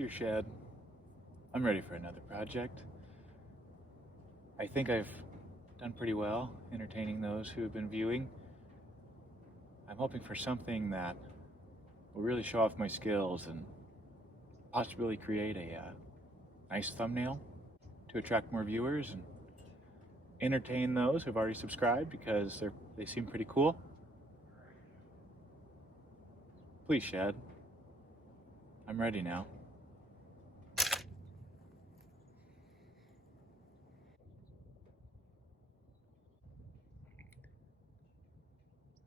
Dear Shad, I'm ready for another project. I think I've done pretty well entertaining those who have been viewing. I'm hoping for something that will really show off my skills and possibly create a nice thumbnail to attract more viewers and entertain those who've already subscribed because they seem pretty cool. Please, Shad. I'm ready now.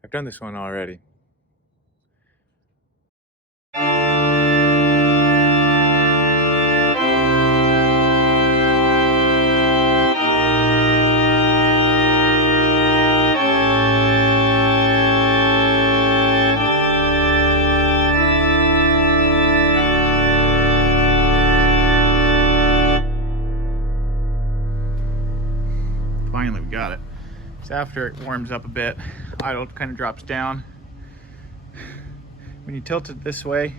I've done this one already. Finally, we got it. So after it warms up a bit, idle kind of drops down. When you tilt it this way,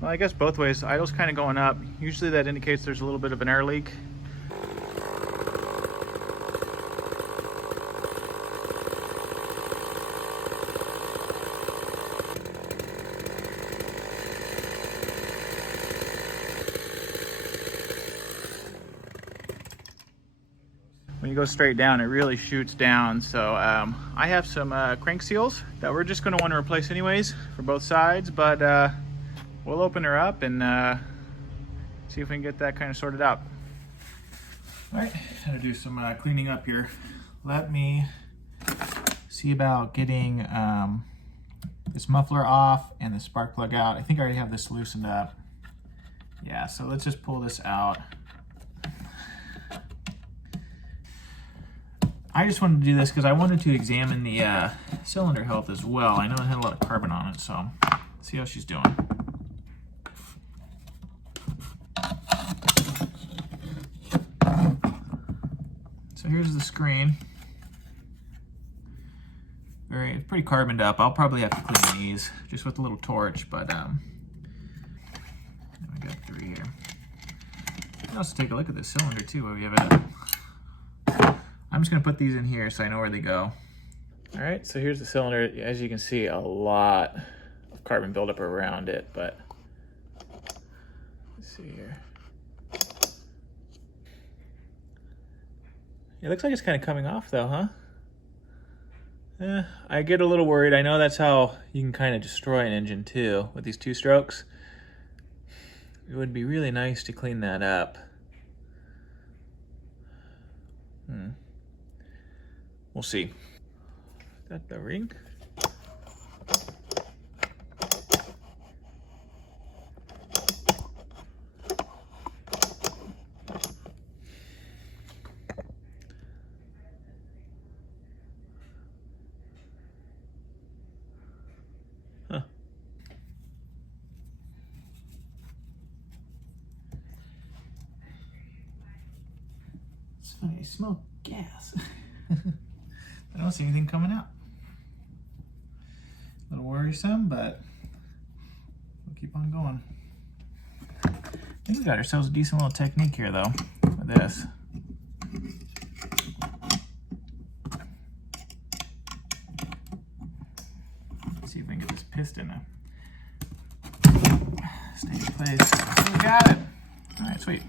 well, I guess both ways, idle's kind of going up. Usually that indicates there's a little bit of an air leak. When you go straight down, it really shoots down. So I have some crank seals that we're just going to want to replace anyways for both sides, but we'll open her up and see if we can get that kind of sorted out. All right, I'm gonna do some cleaning up here. Let me see about getting this muffler off and the spark plug out. I think I already have this loosened up. Yeah, so let's just pull this out. I just wanted to do this because I wanted to examine the cylinder health as well. I know it had a lot of carbon on it, so let's see how she's doing. So here's the screen. It's pretty carboned up. I'll probably have to clean these just with a little torch, but I got 3 here. Let's also take a look at the cylinder too while we have it up. I'm just gonna put these in here so I know where they go. All right, so here's the cylinder. As you can see, a lot of carbon buildup around it, but let's see here. It looks like it's kind of coming off though, huh? I get a little worried. I know that's how you can kind of destroy an engine too, with these 2 strokes. It would be really nice to clean that up. We'll see. Is that the ring? Huh. It's funny, I smell gas. I don't see anything coming out. A little worrisome, but we'll keep on going. I think we got ourselves a decent little technique here though, with this. Let's see if we can get this piston to stay in place. We got it. All right, sweet.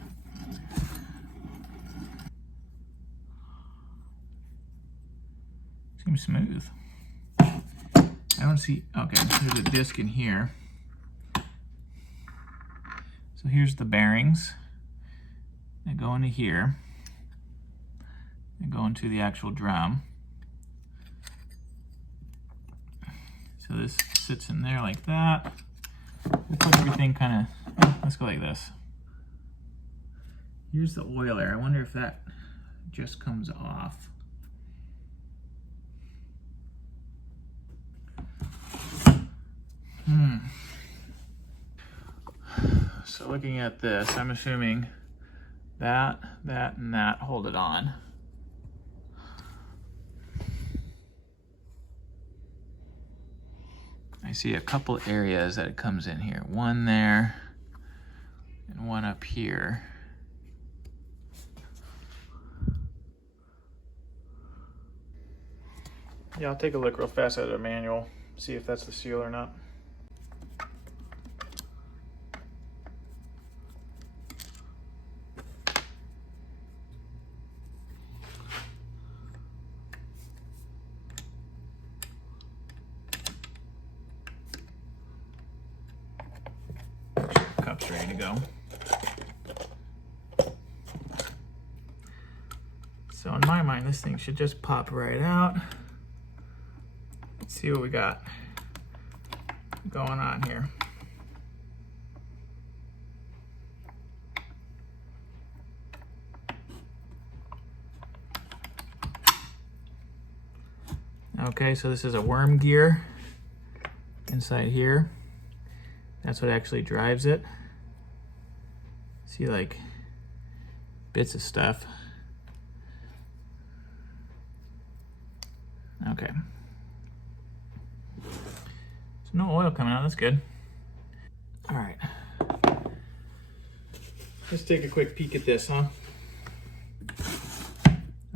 Seems smooth. I don't see, okay, there's a disc in here. So here's the bearings. They go into here. They go into the actual drum. So this sits in there like that. We'll put everything kind of, let's go like this. Here's the oiler. I wonder if that just comes off. So looking at this, I'm assuming that, and that hold it on. I see a couple areas that it comes in here. One there, and one up here. Yeah, I'll take a look real fast at the manual, see if that's the seal or not. Cup's ready to go. So in my mind, this thing should just pop right out. Let's see what we got going on here. Okay, so this is a worm gear inside here. That's what actually drives it. See, like bits of stuff. Okay. So no oil coming out, that's good. All right. Let's take a quick peek at this, huh?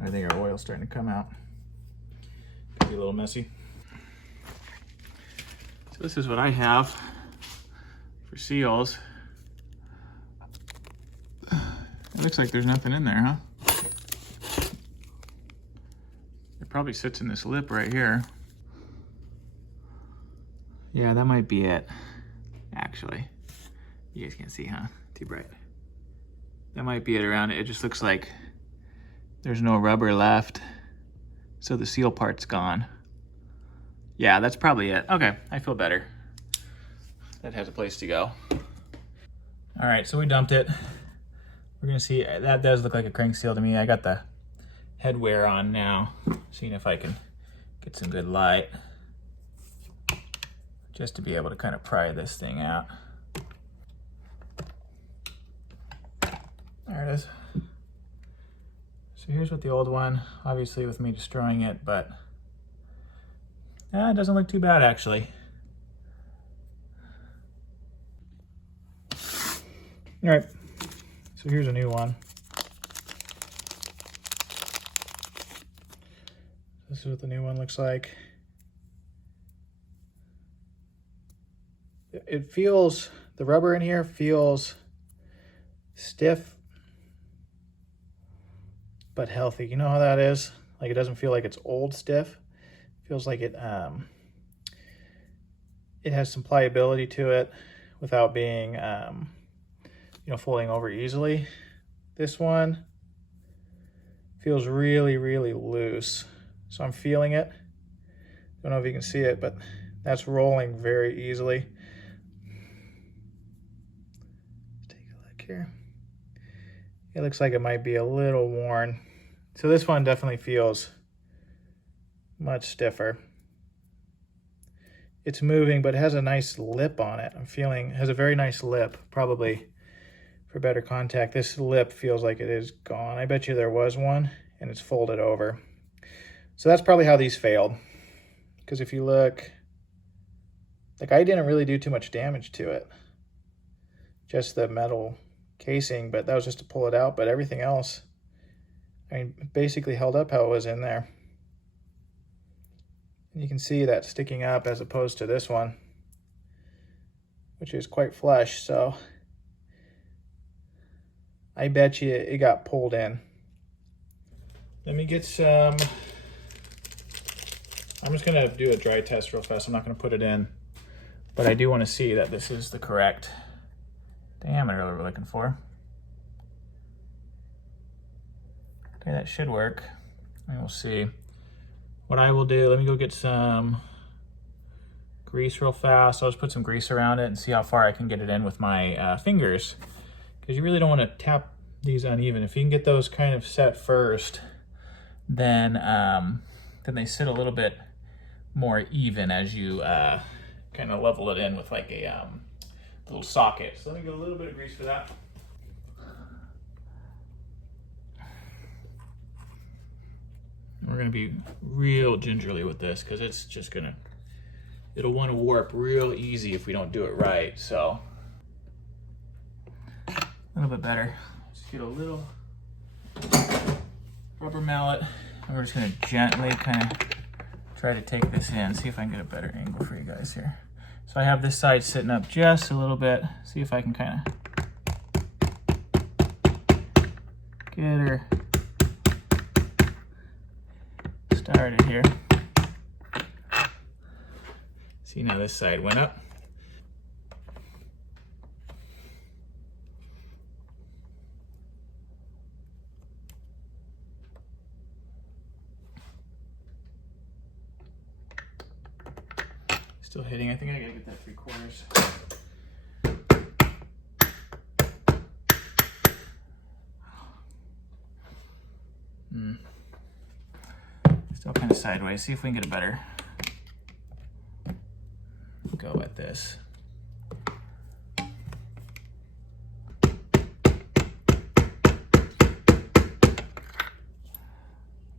I think our oil's starting to come out. Could be a little messy. So this is what I have for seals. It looks like there's nothing in there, huh? It probably sits in this lip right here. Yeah, that might be it, actually. You guys can't see, huh? Too bright. That might be it around it. It just looks like there's no rubber left, so the seal part's gone. Yeah, that's probably it. Okay, I feel better. That has a place to go. All right, so we dumped it. We're gonna see, that does look like a crank seal to me. I got the head wear on now, seeing if I can get some good light, just to be able to kind of pry this thing out. There it is. So here's what the old one, obviously with me destroying it, but it doesn't look too bad actually. All right, so here's a new one. This is what the new one looks like. It feels, the rubber in here feels stiff, but healthy. You know how that is? Like, it doesn't feel like it's old stiff. It feels like it has some pliability to it without being, you know, folding over easily. This one feels really, really loose. So I'm feeling it. Don't know if you can see it, but that's rolling very easily. Let's take a look here. It looks like it might be a little worn. So this one definitely feels much stiffer. It's moving, but it has a nice lip on it. I'm feeling, it has a very nice lip, probably for better contact. This lip feels like it is gone. I bet you there was one and it's folded over. So that's probably how these failed. Because if you look, like, I didn't really do too much damage to it. Just the metal casing, but that was just to pull it out. But everything else, I mean, basically held up how it was in there. And you can see that sticking up as opposed to this one, which is quite flush. So I bet you it got pulled in. Let me get some, I'm just gonna do a dry test real fast. I'm not gonna put it in, but I do wanna see that this is the correct diameter that we're looking for. Okay, that should work. And we'll see. What I will do, let me go get some grease real fast. I'll just put some grease around it and see how far I can get it in with my fingers. Because you really don't want to tap these uneven. If you can get those kind of set first, then they sit a little bit more even as you kind of level it in with like a little socket. So let me get a little bit of grease for that. We're gonna be real gingerly with this because it's just gonna, it'll want to warp real easy if we don't do it right. So A little bit better. Just get a little rubber mallet, and we're just gonna gently kind of try to take this in. See if I can get a better angle for you guys here. So I have this side sitting up just a little bit. See if I can kind of get her started here. See, now this side went up. Still hitting. I think I gotta get that 3/4. Still kind of sideways. See if we can get a better go at this.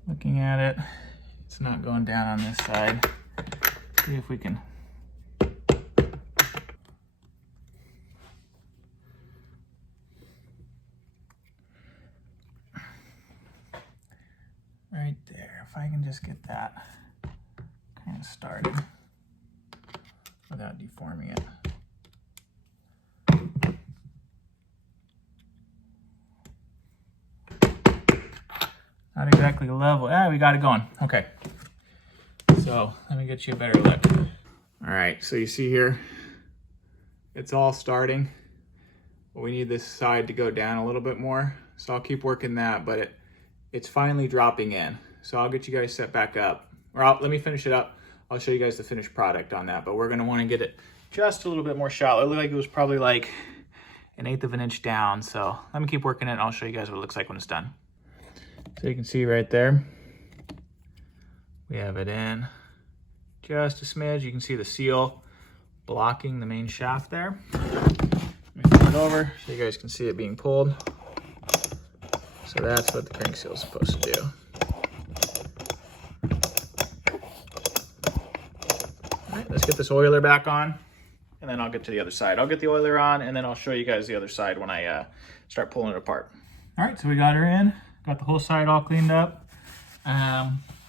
Looking at it, it's not going down on this side. See if we can. Right there, if I can just get that kind of started without deforming it. Not exactly level. Ah, we got it going. Okay. So let me get you a better look. All right, so you see here, it's all starting. But we need this side to go down a little bit more. So I'll keep working that, but it's finally dropping in. So I'll get you guys set back up. Or let me finish it up. I'll show you guys the finished product on that, but we're gonna wanna get it just a little bit more shallow. It looked like it was probably like 1/8 of an inch down. So let me keep working it and I'll show you guys what it looks like when it's done. So you can see right there, we have it in just a smidge. You can see the seal blocking the main shaft there. Let me flip it over so you guys can see it being pulled. So that's what the crank seal is supposed to do. All right, let's get this oiler back on and then I'll get to the other side. I'll get the oiler on and then I'll show you guys the other side when I start pulling it apart. All right, so we got her in, got the whole side all cleaned up.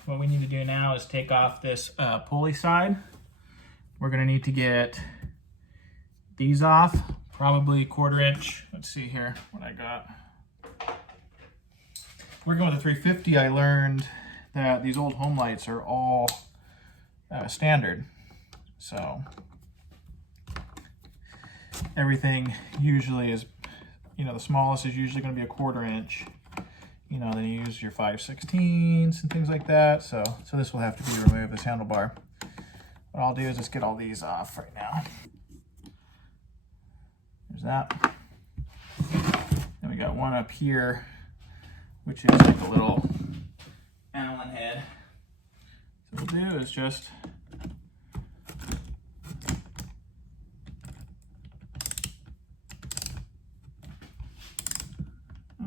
What we need to do now is take off this pulley side. We're gonna need to get these off, probably 1/4 inch. Let's see here what I got. Working with the 350, I learned that these old homelites are all standard. So everything usually is, you know, the smallest is usually going to be 1/4 inch. You know, then you use your 5/16 and things like that. So this will have to be removed, this handlebar. What I'll do is just get all these off right now. There's that. Then we got one up here, which is like a little Allen head. So what we'll do is just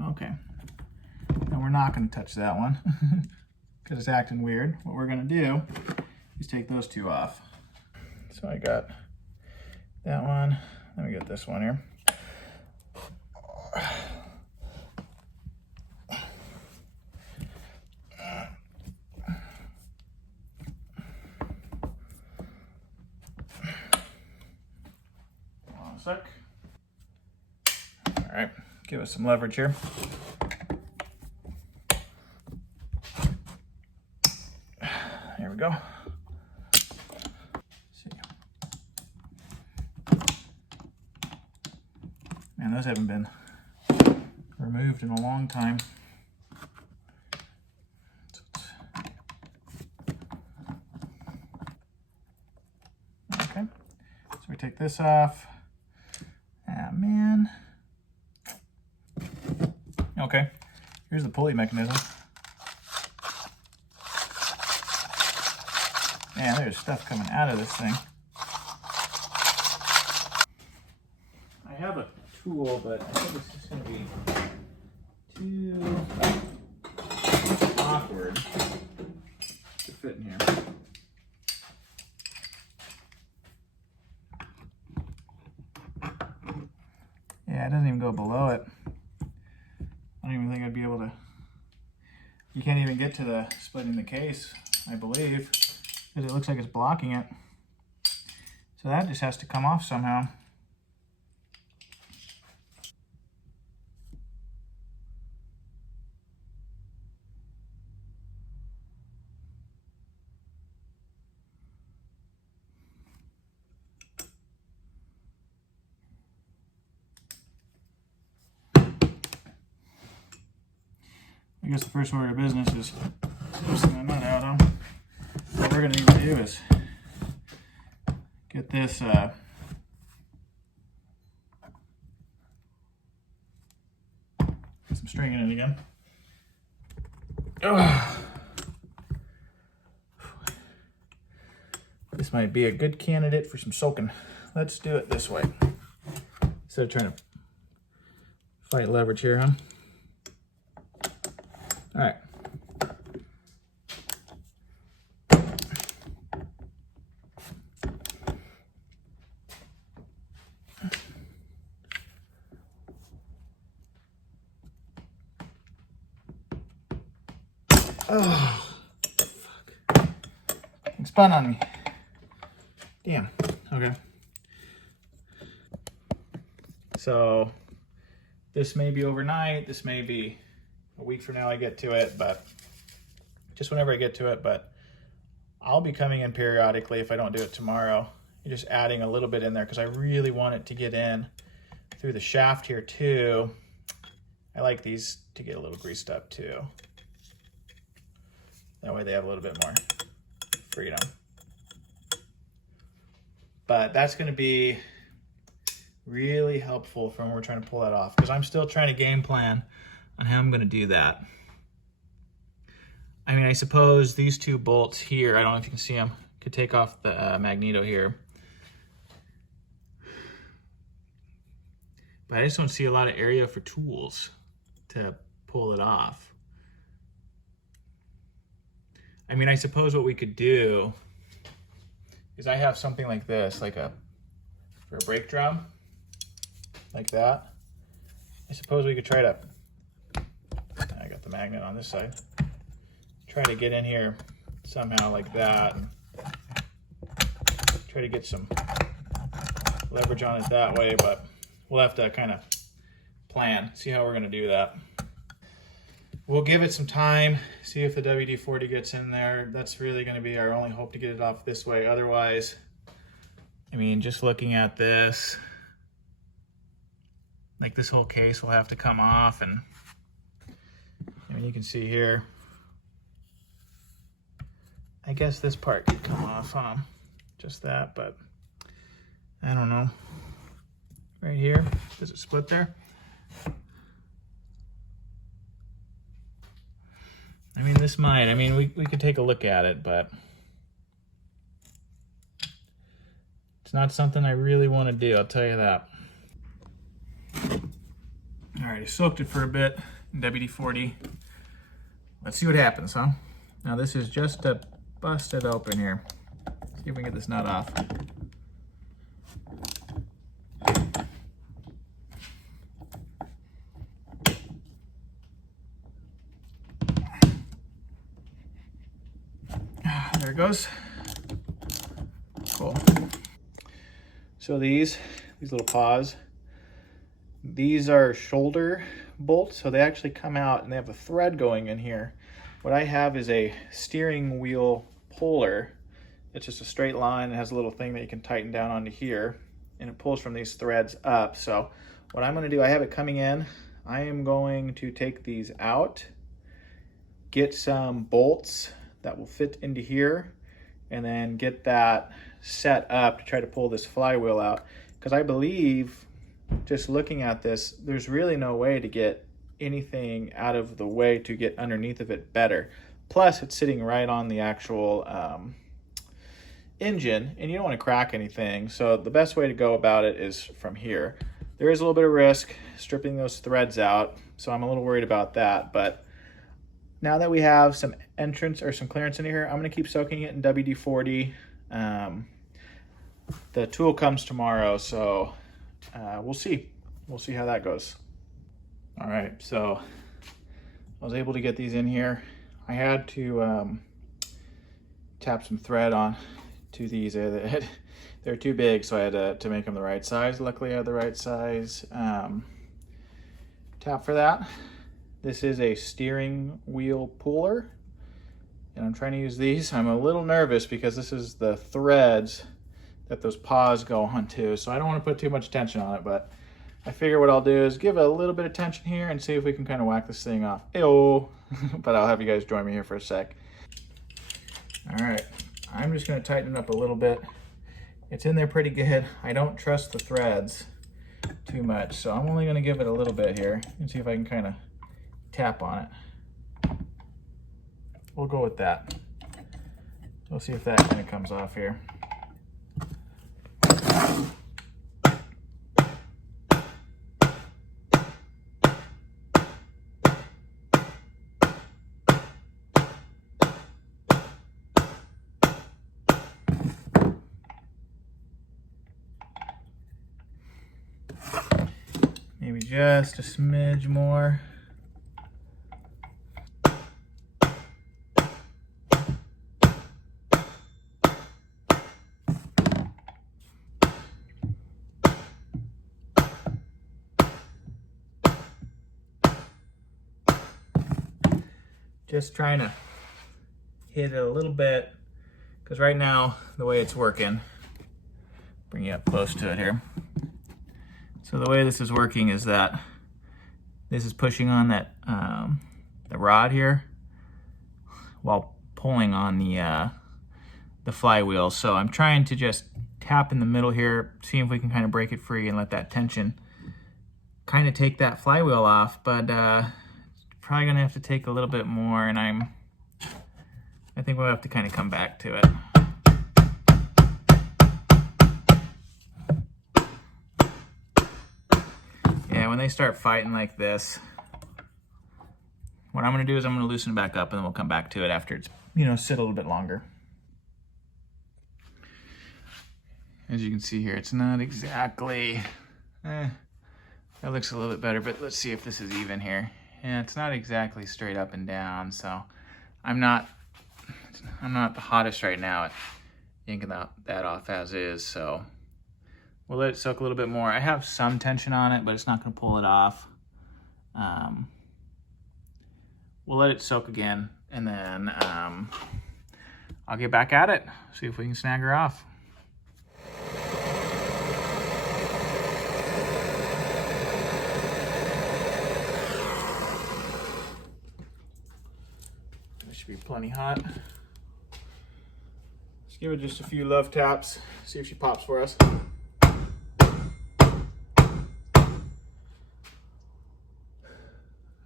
okay. And we're not going to touch that one because it's acting weird. What we're going to do is take those two off. So I got that one. Let me get this one here. Hold on a sec. All right, give us some leverage here. There we go. See. Man, those haven't been removed in a long time. Okay, so we take this off. Ah, man. Okay, here's the pulley mechanism. Man, there's stuff coming out of this thing. I have a tool, but I think it's just going to be too awkward to fit in here. Yeah, it doesn't even go below it. I don't even think I'd be able to. You can't even get to the splitting the case, I believe, because it looks like it's blocking it. So that just has to come off somehow. I guess the first order of business is loosen that nut out, huh? What we're going to need to do is get this get some string in it again. Ugh. This might be a good candidate for some soaking. Let's do it this way. Instead of trying to fight leverage here, huh? All right. Oh, fuck. It spun on me. Damn. Okay. So this may be overnight. This may be a week from now I get to it, but just whenever I get to it. But I'll be coming in periodically if I don't do it tomorrow. You're just adding a little bit in there because I really want it to get in through the shaft here too. I like these to get a little greased up too. That way they have a little bit more freedom. But that's going to be really helpful for when we're trying to pull that off, because I'm still trying to game plan on how I'm going to do that. I mean, I suppose these two bolts here, I don't know if you can see them, could take off the magneto here. But I just don't see a lot of area for tools to pull it off. I mean, I suppose what we could do is I have something like this, like for a brake drum, like that. I suppose we could try to, I got the magnet on this side, try to get in here somehow like that, and try to get some leverage on it that way, but we'll have to kind of plan, see how we're going to do that. We'll give it some time, see if the WD-40 gets in there. That's really going to be our only hope to get it off this way. Otherwise, I mean, just looking at this, like this whole case will have to come off, and I mean, you can see here, I guess this part could come off, just that, but I don't know. Right here, does it split there? I mean, this might. I mean, we could take a look at it, but it's not something I really want to do, I'll tell you that. All right, I soaked it for a bit in WD-40. Let's see what happens, huh? Now this is just to bust it open here. See if we can get this nut off. There it goes. Cool. So these little paws, these are shoulder bolts, so they actually come out and they have a thread going in here. What I have is a steering wheel puller. It's just a straight line. It has a little thing that you can tighten down onto here, and it pulls from these threads up. So what I'm going to do, I have it coming in. I am going to take these out, get some bolts that will fit into here, and then get that set up to try to pull this flywheel out. Because I believe, just looking at this, there's really no way to get anything out of the way to get underneath of it better. Plus, it's sitting right on the actual engine, and you don't want to crack anything. So the best way to go about it is from here. There is a little bit of risk stripping those threads out, so I'm a little worried about that. But now that we have some entrance or some clearance in here, I'm going to keep soaking it in WD-40. The tool comes tomorrow, so we'll see. we'll see how that goes. All right, so I was able to get these in here. I had to tap some thread on to these. They're too big, so I had to make them the right size. Luckily I had the right size tap for that. This is a steering wheel puller, and I'm trying to use these. I'm a little nervous because this is the threads that those paws go onto, so I don't want to put too much tension on it, but I figure what I'll do is give it a little bit of tension here and see if we can kind of whack this thing off. Ew. But I'll have you guys join me here for a sec. All right, I'm just going to tighten it up a little bit. It's in there pretty good. I don't trust the threads too much, so I'm only going to give it a little bit here and see if I can kind of tap on it. We'll go with that. We'll see if that kind of comes off here. Maybe just a smidge more. Just trying to hit it a little bit, because right now, the way it's working, bring you up close to it here. So the way this is working is that this is pushing on that the rod here while pulling on the flywheel. So I'm trying to just tap in the middle here, see if we can kind of break it free and let that tension kind of take that flywheel off. But probably gonna have to take a little bit more, and I think we'll have to kind of come back to it. Yeah, when they start fighting like this, what I'm gonna do is I'm gonna loosen it back up, and then we'll come back to it after it's, you know, sit a little bit longer. As you can see here, it's not exactly, that looks a little bit better, but let's see if this is even here. Yeah, it's not exactly straight up and down, so I'm not the hottest right now at yanking that off as is, so we'll let it soak a little bit more. I have some tension on it, but it's not going to pull it off. We'll let it soak again, and then I'll get back at it, see if we can snag her off. Should be plenty hot. Let's give it just a few love taps, see if she pops for us.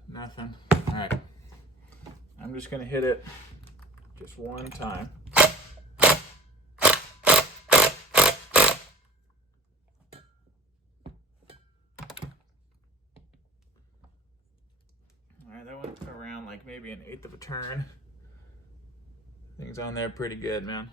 Nothing. All right. I'm just gonna hit it just one time. All right, that went around like maybe 1/8 of a turn. Things on there pretty good, man.